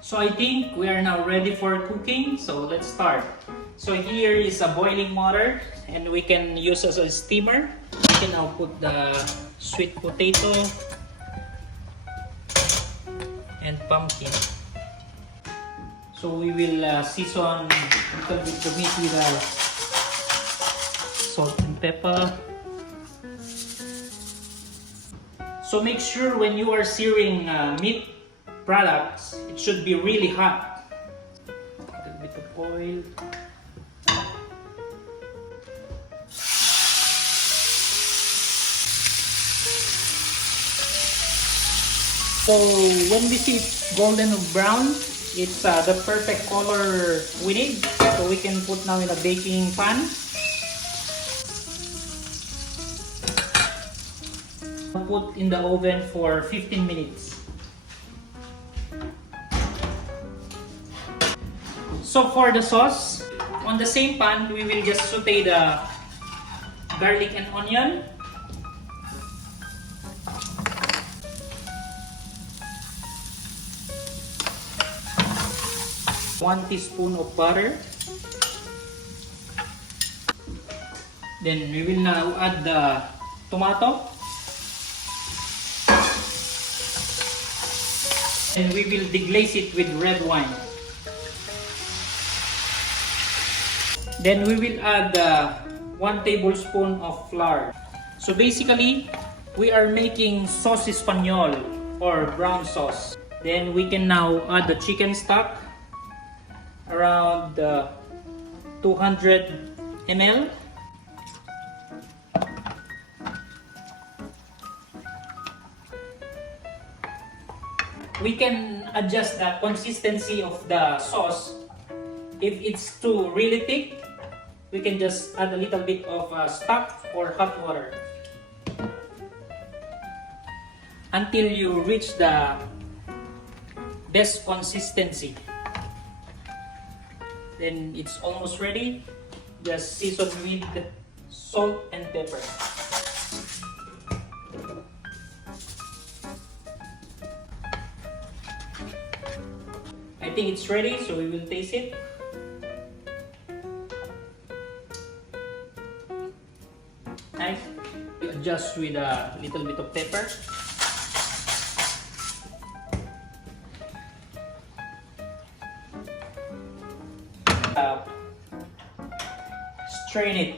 So I think we are now ready for cooking, so let's start. So here is a boiling water and we can use as a steamer. We can now put the sweet potato and pumpkin. So we will season a little bit the meat with salt and pepper. So make sure when you are searing meat products, it should be really hot. A little bit of oil. So when we see it's golden brown, it's the perfect color we need. So we can put now in a baking pan. Put in the oven for 15 minutes. So for the sauce, on the same pan, we will just saute the garlic and onion. One teaspoon of butter. Then we will now add the tomato. And we will deglaze it with red wine. Then we will add 1 tablespoon of flour. So basically, we are making sauce espagnole or brown sauce. Then we can now add the chicken stock, around 200 ml. We can adjust the consistency of the sauce. If it's too really thick, we can just add a little bit of stock or hot water until you reach the best consistency. Then it's almost ready. Just season with salt and pepper. I think it's ready, so we will taste it. Nice. We adjust with a little bit of pepper. Strain it.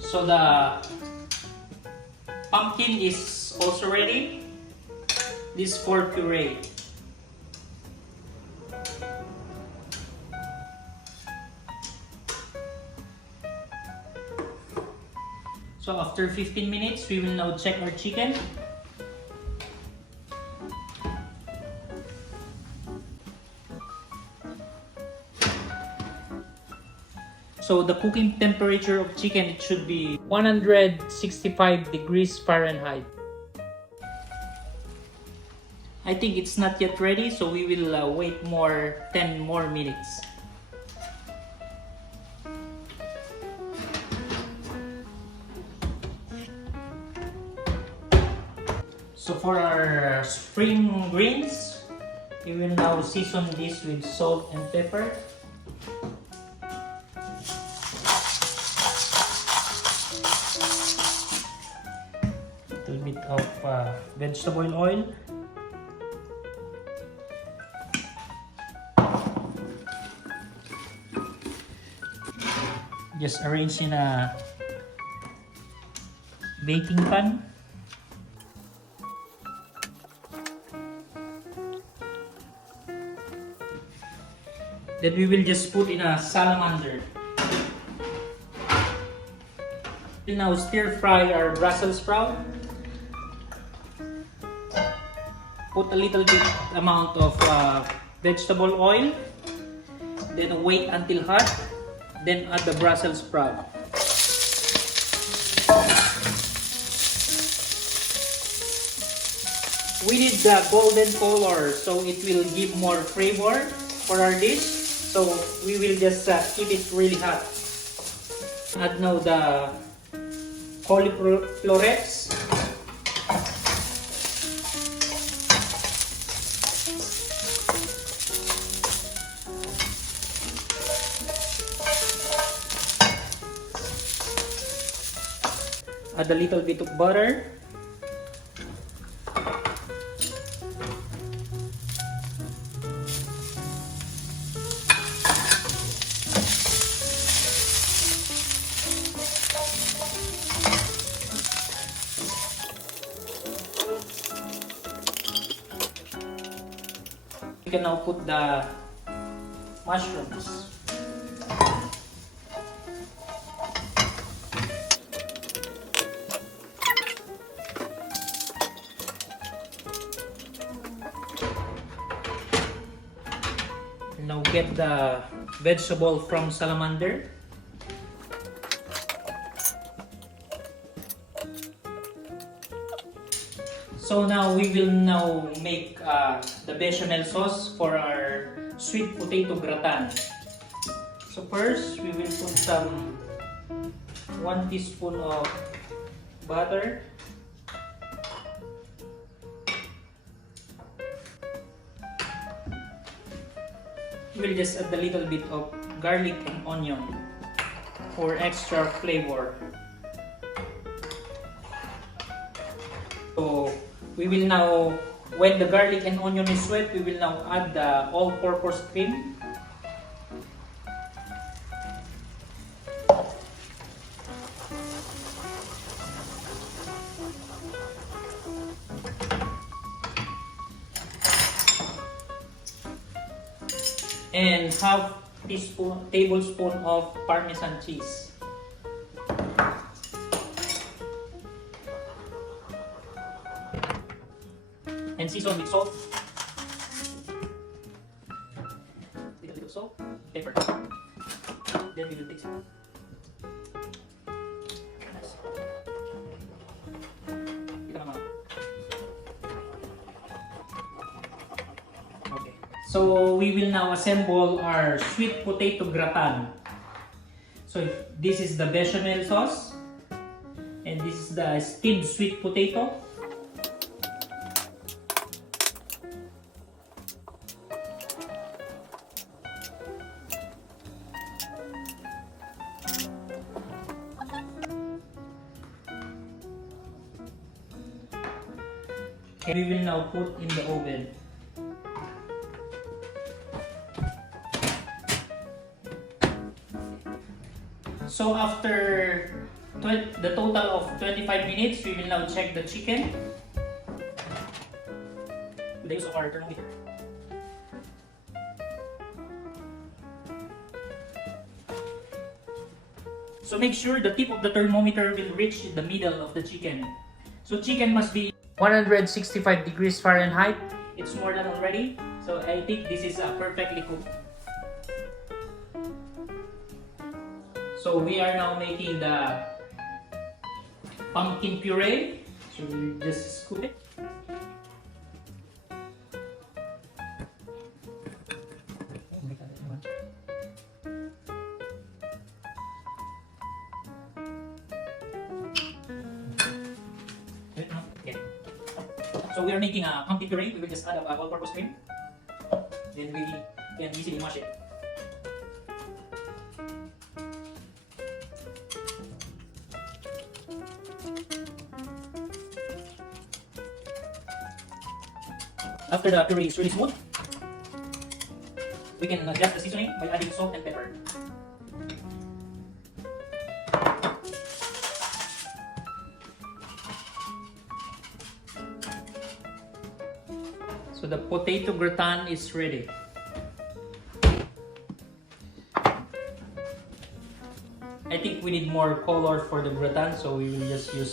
So the pumpkin is also ready. This for puree. So after 15 minutes, we will now check our chicken. So the cooking temperature of chicken, it should be 165 degrees Fahrenheit. I think it's not yet ready, so we will wait 10 more minutes. So for our spring greens, we will now season this with salt and pepper. Little bit of vegetable oil. Just arrange in a baking pan. Then we will just put in a salamander. We'll now stir fry our Brussels sprout. Put a little bit amount of vegetable oil. Then wait until hot. Then add the Brussels sprout. We need the golden color so it will give more flavor for our dish. So we will just keep it really hot. Add now the cauliflorets. Add a little bit of butter. We can now put the mushrooms. Now get the vegetable from salamander. So now we will now make the bechamel sauce for our sweet potato gratin. So first we will put some 1 teaspoon of butter. We'll just add a little bit of garlic and onion for extra flavor. So we will now, when the garlic and onion is sweet, we will now add the all-purpose cream. And half tablespoon of Parmesan cheese. And season with salt. Little bit of salt, pepper. Then we will taste it. Nice. Okay. So we will now assemble our sweet potato gratin. So this is the bechamel sauce, and this is the steamed sweet potato. And we will now put in the oven. So after the total of 25 minutes, we will now check the chicken with the use of our thermometer. So make sure the tip of the thermometer will reach the middle of the chicken. So chicken must be 165 degrees Fahrenheit. It's more than already. So I think this is perfectly cooked. So we are now making the pumpkin puree. So we'll just scoop it. So we are making a pumpkin puree. We will just add a all-purpose cream. Then we can easily mash it. After the puree is really smooth, we can adjust the seasoning by adding salt and pepper. So the potato gratin is ready. I think we need more color for the gratin, so we will just use